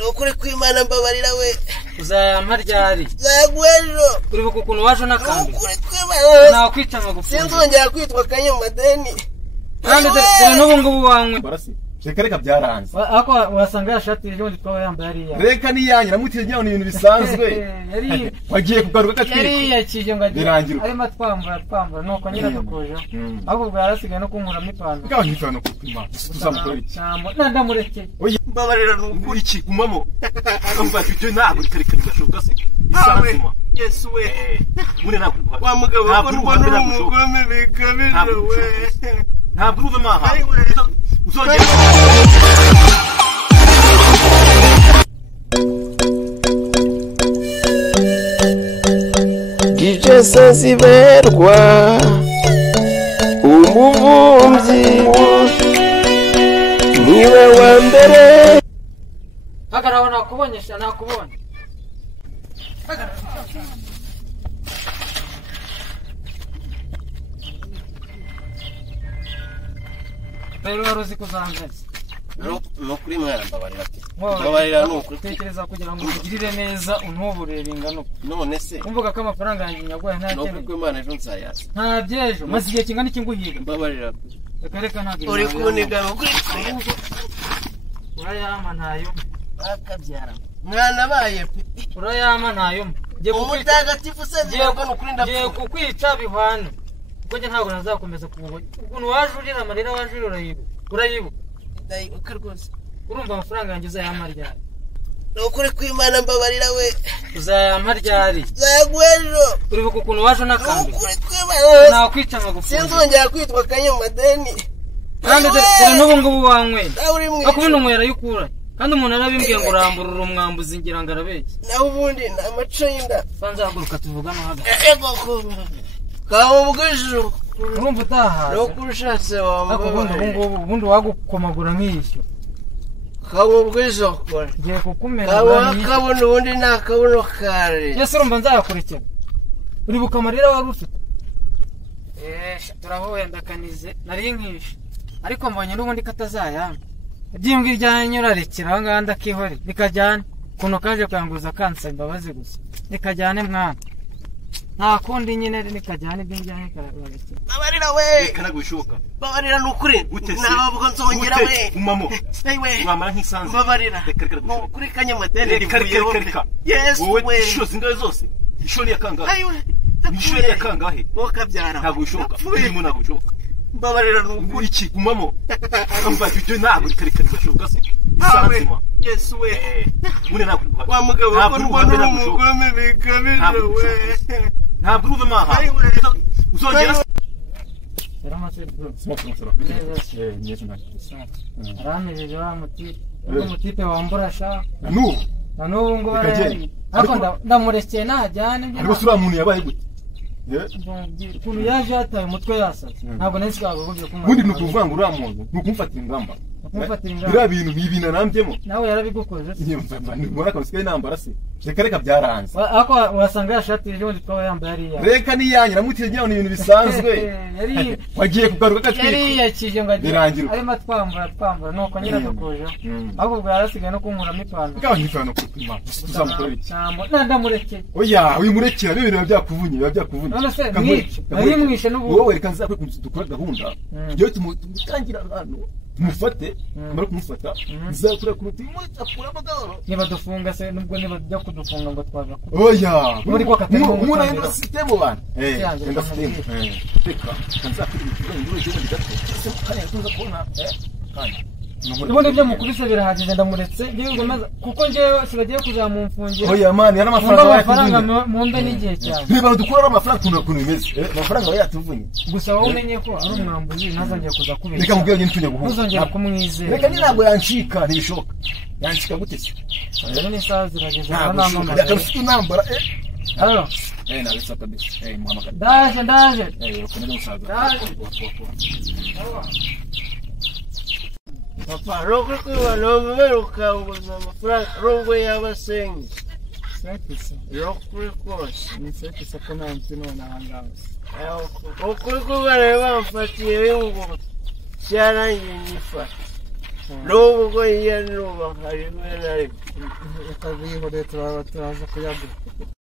Nukuri kw'Imana mbabarira we. Uzayampa ryari? Zagwejo. Uribuka ukuntu waje nakambi? Nukuri kw'Imana. Nakwica nkagupfunda. Sinzongera kwitwa Kanyamadeni. Kandi dore n'ubu ngubu wanywe. Barasi. Reka byaranze. Ako wasanga yashati ejo twaba yambaye ari ya. Reka niyanyu namutije nyawo ibintu bisanzwe. Yari wagiye kugaruka katwiko. Yari yakije ngo birangira. Ari matwambura nuko nyira dukoje. Ahubwo bwarasigaye no kunkura mipano. Ngaho nifano kutima. Tuzamukora iki? Cyambo ndamureke. Oya mbabarira nukuri iki kumamo. Amba cyo ntabwo reka gashoka se. Isanzima. Yesu we. Mune nakubwa. Wa mugabo ko ndubona umugome bikabije we. Ntabwo uruve maha. Uzongera DJ Saziberwa umuvumvyi niwe wa mbere. Hagarara nakubonyesha nakubonye. Pero waruzi kuzanzeza. Nukuri mwana mbabarira ati. Mbabarira nukuri. Tekereza kugira ngo ugirire neza untuburere ingano. None se. Umvuga ko amafaranga yanjye nyagwaye nta cyene. Nukuri kw'Imana ejo nzayatsa. Nta byejo. Maze igihe kingana iki nguhiga. Mbabarira. Reka ntabwo. Uri kuniga nukuri. Urayama ntayo. Akabyara. Mwana baye pe. Urayama ntayo. Umutagatifu se ngiye nukuri Ngiye kukwica bihwana. Kuko ntabwo nazakomeza kubuye. Ukuntu waje urira amarira waje urayibu. Ndayibuka rwose. Urumva amafaranga yanjye uzayampa ryari? Nukuri kw'Imana mbabarira we. Uzayampa ryari? Zagwejo. Uribuka ukuntu waje nakambi? Nukuri kw'Imana. Nakwica nkagupfunda. Sinzongera kwitwa Kanyamadeni. Kandi dore n'ubu ngubu wanywe. Akubundi unywera yukura. Kandi umuntu arabimbwiye ngo uramburura umwambuzi ngira ngo arabeshye. Naho ubundi namaco y'inda. Banza haguruka tuvugana haga. Ego ko. Kaubugijuru. Urumva utaha. Nokurushatse wambaye. Ubundi wagukomagura nk'isyo. Kaubugijuru kora. Ngiye kukumera. Kabona ubundi nakabuno kare. Yesu urumva nzayakurikira. Uribuka amarira wari ufite? Turahuye ndakanize nari nkishe. Ariko mbonye n'ubundi katazayanga. Iby'imbwi ryanyura rekera aho ngaho ndakihore. Bikajyana. Kuno kaje kwanguza kansa imbabazi gusa. Bikajyane mwana. Nta kundi nyine nikajyane ibinjyane karabakira. Babarira we. Kana gushoka. Babarira nukuri. Ntabwo nzongera we. Umamo. We. Wamara nk'isanze. Babarira. Nukuri Kanyamadeni. Reka. Yes we. Isho zingahe zose. Isho ni yakangahe. Ayiwe. Isho ni yakangahe. Wokabyara. Ntabwo ushoka. Urimo ntabwo ushoka. Babarira nukuri. Iki kumamo. Amba cyo ntabwo reka gashoka se. Isanzima. Yes we. Mune nakubwa. Wa mugabo ko ndubona umugome bikabije we. Ntabwo uruve maha. Uzongera Yaramaze bro. Aramejeje wa mutipe wambura sha. N'ubu ngo barayari. Ariko ndamurekeye najyane. Ariko sura muntu yabaye gute? Kuno yaje ataye umutwe yasaze. Ntabwo nahise gavuga ko Bundi nukuvuga ngo ura muntu nukumfatira ingamba. Bira bintu bibina nambyemo. Nawe yarabigukoze. Mbona ko sikaye nambara se. Reka byaranze. Ako wasanga yashati ejo twaba yambaye ari ya. Reka niyanyu namutije nyawo ibintu bisanzwe. Yari wagiye kugaruka katwiko. Yari yakije ngo birangira. Ari matwambura nuko nyira dukoje. Ahubwo bwarasigaye no kunkura mipano. Ngaho nifano kutima. Tuzamukora iki? Cyambo ndamureke. Oya uyimurekera bibiri byakuvunye. None se nari mwishe n'ubu. Wowe reka nzakwe dukora gahunda. Byo tumutangira hano. Mufate, mara kumufata. Nzakura kuruti akura bagaro. Niba dufunga se nubwo niba byo kudufunga ngo twaza. Oya, muri kwa katemo. Muna endo system bana. Endo system. Reka nzakura inguru cyo gato. Se kanya tunza kubona kanya. Ubundi byo mukubise birahagije ndamuretse ngiye maze kuko ngewe sibagiye kuzamumfungira. Oya man yana amafaranga mu mbe n'igihe cyane. Niba dukura amafaranga kuntu bimeze. Amafaranga yatuvunye. Gusa wowe umenye ko ari umwambuzi ntazongeye kuza kubika. Reka mubwire nyine tunye guhura. Ntuzongera kumwizera. Reka ntabwo yanshika ntibishoka. Yanshika gute se? Rero ni sawa zirageze ntabwo yakafite nambara Halo. Nabisa kabisa. Muhammad. Ndaje. Ukomeze umusaza. Papa, rogo kwa rogo weruka uguza amafaranga rogo y'abasengi. Sekisa. Rogo kose. Ni sekisa kuna ntino na hangazi. Ukuri kuba reba mfatiye y'ingo. Cyarangiye nyifa. n'ubwo yiyanubaha rimwe na rimwe reka bihoreye turaza kuyagura